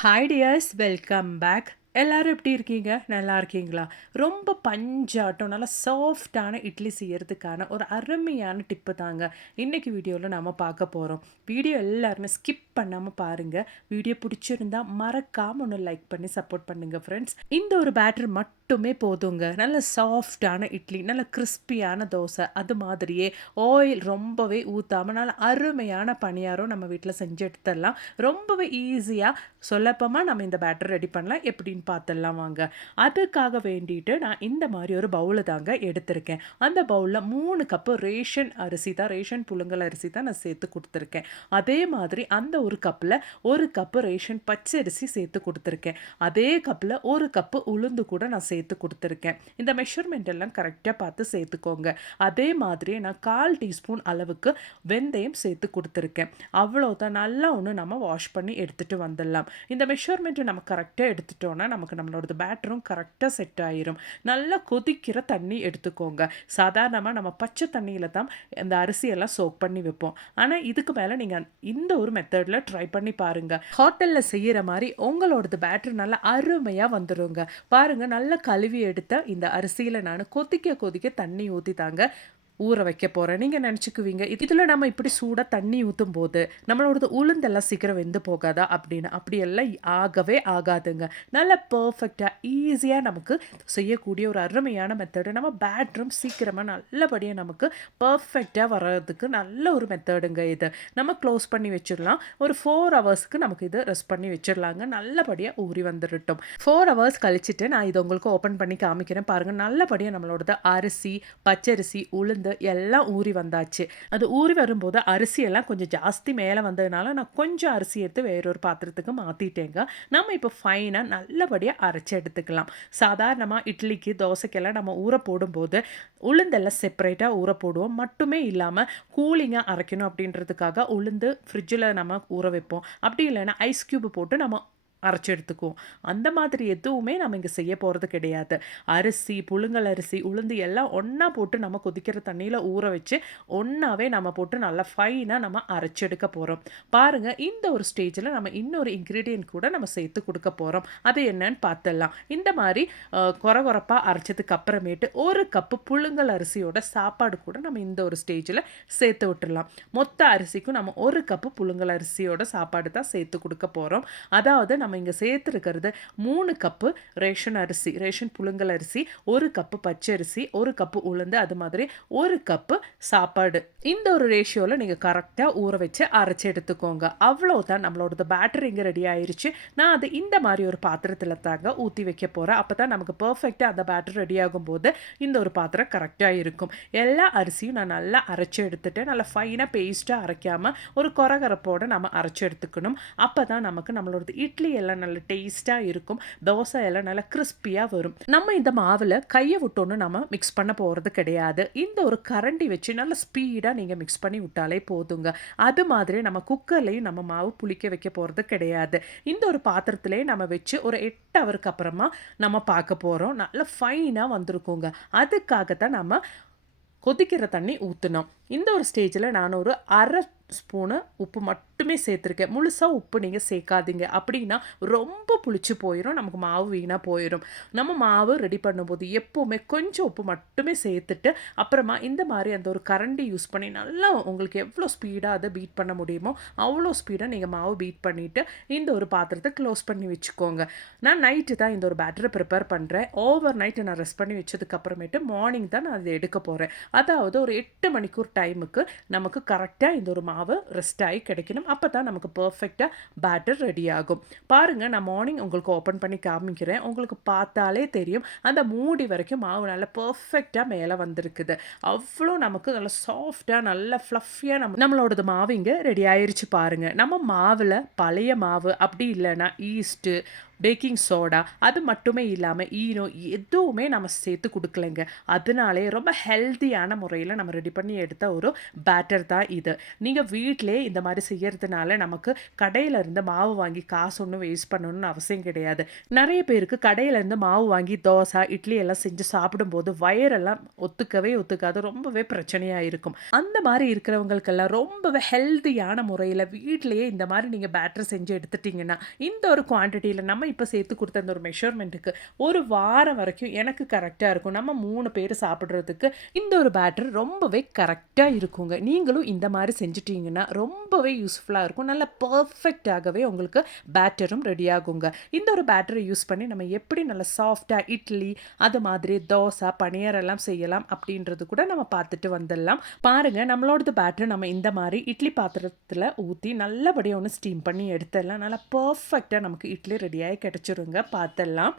Hi dears welcome back எல்லாரும் எப்படி இருக்கீங்க? நல்லா இருக்கீங்களா? ரொம்ப பஞ்சாட்டம் நல்லா சாஃப்டான இட்லி செய்யறதுக்கான ஒரு அருமையான டிப்பு தாங்க. இன்றைக்கி வீடியோவில் நம்ம பார்க்க போகிறோம் வீடியோ எல்லாருமே ஸ்கிப் பண்ணாமல் பாருங்கள் வீடியோ பிடிச்சிருந்தா மறக்காமல் ஒன்று லைக் பண்ணி சப்போர்ட் பண்ணுங்கள் ஃப்ரெண்ட்ஸ் இந்த ஒரு பேட்டர் மட்டுமே போதுங்க. நல்ல சாஃப்டான இட்லி நல்ல கிறிஸ்பியான தோசை அது மாதிரியே ஆயில் ரொம்பவே ஊற்றாமல் நல்ல அருமையான பணியாரம் நம்ம வீட்டில் செஞ்சு எடுத்துடலாம். ரொம்பவே ஈஸியாக சொல்லப்பமாக நம்ம இந்த பேட்டர் ரெடி பண்ணலாம். எப்படின்னு பார்த்துடலாம் வாங்க. அதுக்காக வேண்டிட்டு நான் இந்த மாதிரி ஒரு பவுலை தாங்க எடுத்திருக்கேன். அந்த பவுலில் மூணு கப்பு ரேஷன் அரிசி தான் ரேஷன் புழுங்கல் அரிசி தான் நான் சேர்த்து கொடுத்துருக்கேன். அதே மாதிரி அந்த ஒரு கப்பில் ஒரு கப்பு ரேஷன் பச்சை அரிசி சேர்த்து கொடுத்துருக்கேன். அதே கப்பில் ஒரு கப்பு உளுந்து கூட நான் சேர்த்து கொடுத்துருக்கேன். இந்த மெஷர்மெண்ட் எல்லாம் கரெக்டாக பார்த்து சேர்த்துக்கோங்க. அதே மாதிரி நான் கால் டீஸ்பூன் அளவுக்கு வெந்தயம் சேர்த்து கொடுத்துருக்கேன். அவ்வளோதான் நல்லா ஒன்று நம்ம வாஷ் பண்ணி எடுத்துகிட்டு வந்துடலாம். இந்த மெஷர்மெண்ட்டை நம்ம கரெக்டாக எடுத்துட்டோன்னா நமக்கு நம்மளோட பேட்டரும் கரெக்டாக செட் ஆயிரும். நல்லா கொதிக்கிற தண்ணி எடுத்துக்கோங்க. சாதாரணமாக நம்ம பச்சை தண்ணியில் தான் இந்த அரிசியெல்லாம் சோக் பண்ணி வைப்போம். ஆனால் இதுக்கு மேலே நீங்கள் இந்த ஒரு மெத்தடில் ட்ரை பண்ணி பாருங்கள் ஹோட்டலில் செய்கிற மாதிரி உங்களோடது பேட்டர் நல்லா அருமையாக வந்துடுங்க பாருங்கள் நல்லா கழுவி எடுத்த இந்த அரிசியில் நான் கொதிக்க கொதிக்க தண்ணி ஊற்றி தாங்க ஊற வைக்க போகிறேன் நீங்கள் நினச்சிக்குவீங்க இதில் நம்ம இப்படி சூடாக தண்ணி ஊற்றும் போது நம்மளோடது உளுந்தெல்லாம் சீக்கிரம் வெந்து போகாதா? அப்படின்னு. அப்படியெல்லாம் ஆகவே ஆகாதுங்க. நல்ல பர்ஃபெக்டாக ஈஸியாக நமக்கு செய்யக்கூடிய ஒரு அருமையான மெத்தடு நம்ம பேட்ரூம் சீக்கிரமாக நல்லபடியாக நமக்கு பர்ஃபெக்டாக வர்றதுக்கு நல்ல ஒரு மெத்தடுங்க இது. நம்ம க்ளோஸ் பண்ணி வச்சிடலாம். ஒரு ஃபோர் ஹவர்ஸ்க்கு நமக்கு இது ரெஸ்ட் பண்ணி வச்சிடலாங்க. நல்லபடியாக ஊறி வந்துடட்டும் ஃபோர் ஹவர்ஸ் கழிச்சிட்டு நான் இது உங்களுக்கு ஓப்பன் பண்ணி காமிக்கிறேன். பாருங்கள் நல்லபடியாக நம்மளோடது அரிசி பச்சரிசி உளுந்து எல்லாம் ஊறி வந்தாச்சு. அது ஊறி வரும்போது அரிசியெல்லாம் கொஞ்சம் ஜாஸ்தி மேலே வந்ததுனால நான் கொஞ்சம் அரிசி எடுத்து வேறொரு பாத்திரத்துக்கு மாற்றிட்டேங்க நம்ம இப்போ ஃபைனாக நல்லபடியாக அரைச்சி எடுத்துக்கலாம். சாதாரணமாக இட்லிக்கு தோசைக்கெல்லாம் நம்ம ஊற போடும்போது உளுந்தெல்லாம் செப்பரேட்டாக ஊற போடுவோம். மட்டுமே இல்லாமல் கூலிங்காக அரைக்கணும் அப்படின்றதுக்காக உளுந்து ஃப்ரிட்ஜில் நம்ம ஊற வைப்போம். அப்படி இல்லைன்னா ஐஸ் க்யூப் போட்டு நம்ம அரைச்சி எடுத்துக்குவோம் அந்த மாதிரி எதுவுமே நம்ம இங்கே செய்ய போகிறது கிடையாது. அரிசி புழுங்கல் அரிசி உளுந்து எல்லாம் ஒன்றா போட்டு நம்ம கொதிக்கிற தண்ணியில் ஊற வச்சு ஒன்றாவே நம்ம போட்டு நல்லா ஃபைனாக நம்ம அரைச்செடுக்க போகிறோம் பாருங்கள் இந்த ஒரு ஸ்டேஜில் நம்ம இன்னொரு இன்க்ரீடியன்ட் கூட நம்ம சேர்த்து கொடுக்க போகிறோம் அது என்னன்னு பார்த்துடலாம். இந்த மாதிரி குறை குறப்பாக அரைச்சதுக்கு அப்புறமேட்டு ஒரு கப்பு புழுங்கல் அரிசியோட சாப்பாடு கூட நம்ம இந்த ஒரு ஸ்டேஜில் சேர்த்து விட்டுடலாம். மொத்த அரிசிக்கும் நம்ம ஒரு கப்பு புழுங்கல் அரிசியோட சாப்பாடு தான் சேர்த்து கொடுக்க போகிறோம் அதாவது நம்ம இங்கே சேர்த்துருக்கிறது மூணு கப்பு ரேஷன் அரிசி ரேஷன் புழுங்கல் அரிசி ஒரு கப்பு பச்சரிசி ஒரு கப்பு உளுந்து அது மாதிரி ஒரு கப்பு சாப்பாடு. இந்த ஒரு ரேஷியோவில் நீங்கள் கரெக்டாக ஊற வச்சு அரைச்சி எடுத்துக்கோங்க. அவ்வளோதான் நம்மளோட பேட்டரி இங்கே ரெடி ஆயிடுச்சு நான் அது இந்த மாதிரி ஒரு பாத்திரத்தில் தாங்க ஊற்றி வைக்க போகிறேன் அப்போ தான் நமக்கு பர்ஃபெக்டாக அந்த பேட்டர் ரெடி ஆகும்போது இந்த ஒரு பாத்திரம் கரெக்டாக இருக்கும். எல்லா அரிசியும் நான் நல்லா அரைச்சி எடுத்துட்டு நல்லா ஃபைனாக பேஸ்ட்டாக அரைக்காமல் ஒரு குறகரப்போடு நம்ம அரைச்சி எடுத்துக்கணும். அப்போ தான் நமக்கு நம்மளோட இட்லி எல்லாம் நல்ல டேஸ்ட்டாக இருக்கும். தோசை எல்லாம் நல்லா கிறிஸ்பியாக வரும். நம்ம இந்த மாவில் கையை விட்டோன்னு நம்ம மிக்ஸ் பண்ண போகிறது கிடையாது. இந்த ஒரு கரண்டி வச்சு நல்லா ஸ்பீடாக நீங்கள் மிக்ஸ் பண்ணி விட்டாலே போதுங்க. அது மாதிரி நம்ம குக்கர்லேயும் நம்ம மாவு புளிக்க வைக்க போகிறது கிடையாது. இந்த ஒரு பாத்திரத்திலே நம்ம வச்சு ஒரு எட்டு ஹவருக்கு அப்புறமா நம்ம பார்க்க போகிறோம் நல்லா ஃபைனாக வந்திருக்கோங்க. அதுக்காக தான் நம்ம கொதிக்கிற தண்ணி ஊற்றணும் இந்த ஒரு ஸ்டேஜில் நான் ஒரு அரை ஸ்பூனு உப்பு மட்டுமே சேர்த்துருக்கேன். முழுசாக உப்பு நீங்கள் சேர்க்காதீங்க. அப்படின்னா ரொம்ப புளிச்சு போயிடும் நமக்கு மாவு வீணாக போயிடும் நம்ம மாவு ரெடி பண்ணும்போது எப்போவுமே கொஞ்சம் உப்பு மட்டுமே சேர்த்துட்டு அப்புறமா இந்த மாதிரி அந்த ஒரு கரண்டி யூஸ் பண்ணி நல்லா உங்களுக்கு எவ்வளோ ஸ்பீடாக அதை பீட் பண்ண முடியுமோ அவ்வளோ ஸ்பீடாக நீங்கள் மாவு பீட் பண்ணிவிட்டு இந்த ஒரு பாத்திரத்தை க்ளோஸ் பண்ணி வச்சுக்கோங்க. நான் நைட்டு தான் இந்த ஒரு பேட்டரை ப்ரிப்பேர் பண்ணுறேன் ஓவர் நைட்டு நான் ரெஸ்ட் பண்ணி வச்சதுக்கப்புறமேட்டு மார்னிங் தான் நான் அதை எடுக்க போகிறேன் அதாவது ஒரு எட்டு மணிக்கூர் டைமுக்கு நமக்கு கரெக்டாக இந்த ஒரு மாவு ரெஸ்ட் ஆகி கிடைக்கணும். அப்போ தான் நமக்கு பர்ஃபெக்டாக பேட்டர் ரெடி ஆகும் பாருங்கள் நான் மார்னிங் உங்களுக்கு ஓப்பன் பண்ணி காமிக்கிறேன். உங்களுக்கு பார்த்தாலே தெரியும். அந்த மூடி வரைக்கும் மாவு நல்லா பர்ஃபெக்டாக மேலே வந்திருக்குது. அவ்வளோ நமக்கு நல்லா சாஃப்டாக நல்லா ஃப்ளஃபியாக நம்ம நம்மளோடது மாவு இங்கே ரெடி ஆயிடுச்சு பாருங்கள் நம்ம மாவில் பழைய மாவு அப்படி இல்லைன்னா ஈஸ்ட்டு பேக்கிங் சோடா அது மட்டுமே இல்லாமல் ஈனோ எதுவுமே நம்ம சேர்த்து கொடுக்கலைங்க. அதனாலே ரொம்ப ஹெல்த்தியான முறையில் நம்ம ரெடி பண்ணி எடுத்த ஒரு பேட்டர் தான் இது. நீங்கள் வீட்டிலே இந்த மாதிரி செய்யறதுனால நமக்கு கடையிலேருந்து மாவு வாங்கி காசு ஒன்றும் வேஸ்ட் பண்ணணும்னு அவசியம் கிடையாது. நிறைய பேருக்கு கடையிலேருந்து மாவு வாங்கி தோசை இட்லி எல்லாம் செஞ்சு சாப்பிடும்போது வயரெல்லாம் ஒத்துக்கவே ஒத்துக்காது. ரொம்பவே பிரச்சனையாக இருக்கும். அந்த மாதிரி இருக்கிறவங்களுக்கெல்லாம் ரொம்பவே ஹெல்த்தியான முறையில் வீட்டிலேயே இந்த மாதிரி நீங்கள் பேட்டர் செஞ்சு எடுத்துட்டிங்கன்னா இந்த ஒரு குவான்டிட்டியில் நம்ம இப்போ சேர்த்து கொடுத்த அந்த ஒரு மெஷர்மெண்ட்டுக்கு ஒரு வாரம் வரைக்கும் எனக்கு கரெக்டாக இருக்கும். நம்ம மூணு பேர் சாப்பிட்றதுக்கு இந்த ஒரு பேட்டர் ரொம்பவே கரெக்டாக இருக்குங்க. நீங்களும் இந்த மாதிரி செஞ்சிட்டிங்கன்னா ரொம்பவே யூஸ்ஃபுல்லாக இருக்கும். நல்ல பர்ஃபெக்டாகவே உங்களுக்கு பேட்டரும் ரெடி ஆகுங்க. இந்த ஒரு பேட்டரை யூஸ் பண்ணி நம்ம எப்படி நல்ல சாஃப்டாக இட்லி அது மாதிரி தோசை பனியாரெல்லாம் செய்யலாம் அப்படின்றது கூட நம்ம பார்த்துட்டு வந்துடலாம். பாருங்கள் நம்மளோடது பேட்டர் நம்ம இந்த மாதிரி இட்லி பாத்திரத்தில் ஊற்றி நல்லபடியாக ஒன்று ஸ்டீம் பண்ணி எடுத்துடலாம். நல்லா பர்ஃபெக்டாக நமக்கு இட்லி ரெடியாகி கிடச்சிருங்க பார்த்துடலாம்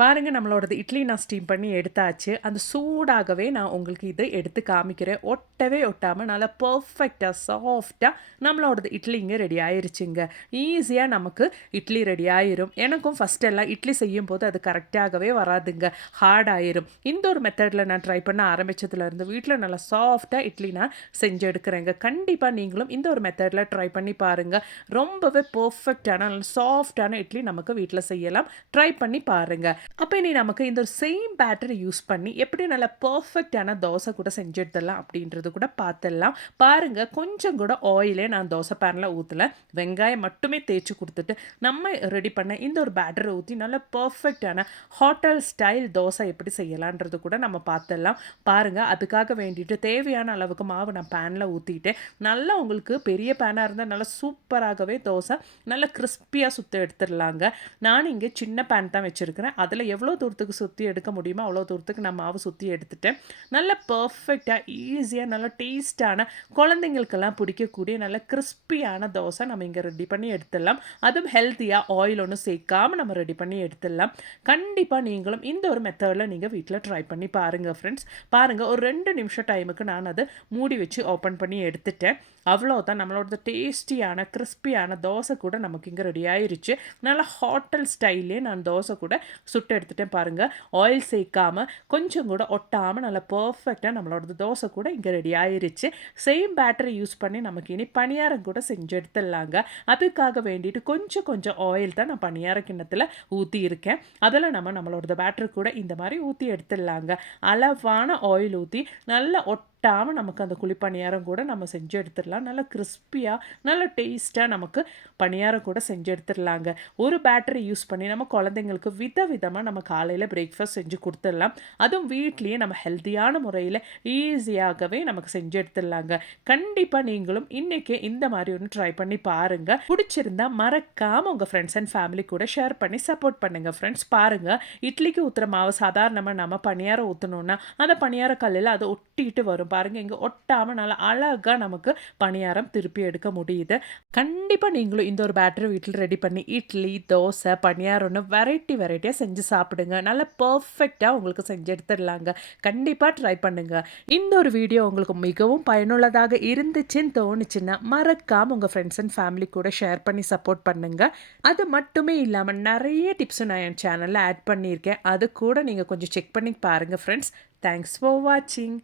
பாருங்கள் நம்மளோடது இட்லி நான் ஸ்டீம் பண்ணி எடுத்தாச்சு. அந்த சூடாகவே நான் உங்களுக்கு இது எடுத்து காமிக்கிறேன். ஒட்டவே ஒட்டாமல் நல்லா பர்ஃபெக்டாக சாஃப்டாக நம்மளோடது இட்லிங்க ரெடி ஆயிருச்சுங்க. ஈஸியாக நமக்கு இட்லி ரெடி ஆயிரும். எனக்கும் ஃபஸ்ட் எல்லாம் இட்லி செய்யும் போது அது கரெக்டாகவே வராதுங்க. ஹார்ட் ஆயிரும். இந்த ஒரு மெத்தடில் நான் ட்ரை பண்ண ஆரம்பித்ததுலேருந்து வீட்டில் நல்லா சாஃப்டாக இட்லி நான் செஞ்சு எடுக்கிறேங்க கண்டிப்பாக நீங்களும் இந்த ஒரு மெத்தடில் ட்ரை பண்ணி பாருங்கள் ரொம்பவே பர்ஃபெக்டான நல்ல சாஃப்டான இட்லி நமக்கு வீட்டில் செய்யலாம். ட்ரை பண்ணி பாருங்கள் அப்போ இனி நமக்கு இந்த ஒரு சேம் பேட்டரை யூஸ் பண்ணி எப்படி நல்ல பர்ஃபெக்டான தோசை கூட செஞ்சு அப்படின்றது கூட பார்த்துடலாம் பாருங்கள் கொஞ்சம் கூட ஆயிலே நான் தோசை பேனில் ஊற்றலை வெங்காயம் மட்டுமே தேய்ச்சி கொடுத்துட்டு நம்ம ரெடி பண்ண இந்த ஒரு பேட்டரை ஊற்றி நல்ல பர்ஃபெக்டான ஹோட்டல் ஸ்டைல் தோசை எப்படி செய்யலான்றது கூட நம்ம பார்த்துடலாம் பாருங்கள் அதுக்காக வேண்டிட்டு தேவையான அளவுக்கு மாவு நான் பேனில் ஊற்றிட்டேன் நல்லா உங்களுக்கு பெரிய பேனாக இருந்தால் நல்லா சூப்பராகவே தோசை நல்லா கிறிஸ்பியாக சுற்ற எடுத்துடலாங்க. நான் இங்கே சின்ன பேன் தான் வச்சுருக்கிறேன். அதில் அதில் எவ்வளோ தூரத்துக்கு சுற்றி எடுக்க முடியுமோ அவ்வளோ தூரத்துக்கு நான் மாவு சுற்றி எடுத்துட்டேன். நல்ல பர்ஃபெக்டாக ஈஸியாக நல்ல டேஸ்டான குழந்தைங்களுக்கெல்லாம் பிடிக்கக்கூடிய நல்ல கிறிஸ்பியான தோசை நம்ம இங்கே ரெடி பண்ணி எடுத்துடலாம். அதுவும் ஹெல்த்தியாக ஆயில் ஒன்றும் சேர்க்காமல் நம்ம ரெடி பண்ணி எடுத்துடலாம். கண்டிப்பாக நீங்களும் இந்த ஒரு மெத்தடில் நீங்கள் வீட்டில் ட்ரை பண்ணி பாருங்கள் ஃப்ரெண்ட்ஸ் பாருங்கள் ஒரு ரெண்டு நிமிஷம் டைமுக்கு நான் அதை மூடி வச்சு ஓப்பன் பண்ணி எடுத்துட்டேன். அவ்வளோதான் நம்மளோட டேஸ்டியான கிறிஸ்பியான தோசை கூட நமக்கு இங்கே ரெடி ஆயிருச்சு. நல்லா ஹோட்டல் ஸ்டைல்லே நான் தோசை கூட சுட்டு எடுத்துகிட்டேன் பாருங்கள் ஆயில் சேர்க்காமல் கொஞ்சம் கூட ஒட்டாமல் நல்லா பர்ஃபெக்டாக நம்மளோட தோசை கூட இங்கே ரெடி ஆயிருச்சு. சேம் பேட்டரி யூஸ் பண்ணி நமக்கு இனி பணியாரம் கூட செஞ்சு எடுத்துடலாங்க. அதுக்காக வேண்டிட்டு கொஞ்சம் கொஞ்சம் ஆயில் தான் நான் பணியார கிண்ணத்தில் ஊற்றி இருக்கேன். அதில் நம்ம நம்மளோட பேட்டரி கூட இந்த மாதிரி ஊற்றி எடுத்துடலாங்க. அளவான ஆயில் ஊற்றி நல்லா ஒட்ட ஒட்டாமல் நமக்கு அந்த குழி பணியாரம் கூட நம்ம செஞ்சு எடுத்துடலாம் நல்லா கிறிஸ்பியாக நல்ல டேஸ்ட்டாக நமக்கு பணியாரம் கூட செஞ்சு எடுத்துடலாங்க ஒரு பேட்டரி யூஸ் பண்ணி நம்ம குழந்தைங்களுக்கு வித விதமாக நம்ம காலையில் பிரேக்ஃபாஸ்ட் செஞ்சு கொடுத்துடலாம். அதுவும் வீட்லேயே நம்ம ஹெல்த்தியான முறையில் ஈஸியாகவே நமக்கு செஞ்சு எடுத்துடலாங்க கண்டிப்பாக நீங்களும் இன்றைக்கே இந்த மாதிரி ஒன்று ட்ரை பண்ணி பாருங்கள் பிடிச்சிருந்தா மறக்காமல் உங்கள் ஃப்ரெண்ட்ஸ் அண்ட் ஃபேமிலி கூட ஷேர் பண்ணி சப்போர்ட் பண்ணுங்கள் ஃப்ரெண்ட்ஸ் பாருங்கள் இட்லிக்கு ஊற்றுற மாவு சாதாரணமாக நம்ம பணியாரம் ஊற்றணுன்னா அந்த பணியார கல்லில் அதை ஒட்டிட்டு வரும் பாருங்கள் இங்கே ஒட்டாமல் நல்லா அழகாக நமக்கு பணியாரம் திருப்பி எடுக்க முடியுது. கண்டிப்பாக நீங்களும் இந்த ஒரு பேட்டரி வீட்டில் ரெடி பண்ணி இட்லி தோசை பணியாரம்னு வெரைட்டி வெரைட்டியாக செஞ்சு சாப்பிடுங்க. நல்லா பர்ஃபெக்டாக உங்களுக்கு செஞ்சு எடுத்துடலாங்க. கண்டிப்பாக ட்ரை பண்ணுங்கள் இந்த ஒரு வீடியோ உங்களுக்கு மிகவும் பயனுள்ளதாக இருந்துச்சுன்னு தோணுச்சுன்னா மறக்காமல் உங்கள் ஃப்ரெண்ட்ஸ் அண்ட் ஃபேமிலி கூட ஷேர் பண்ணி சப்போர்ட் பண்ணுங்கள் அது மட்டுமே இல்லாமல் நிறைய டிப்ஸும் நான் என் சேனலில் ஆட் பண்ணியிருக்கேன். அது கூட நீங்கள் கொஞ்சம் செக் பண்ணி பாருங்கள் ஃப்ரெண்ட்ஸ் தேங்க்ஸ் ஃபார் வாட்சிங்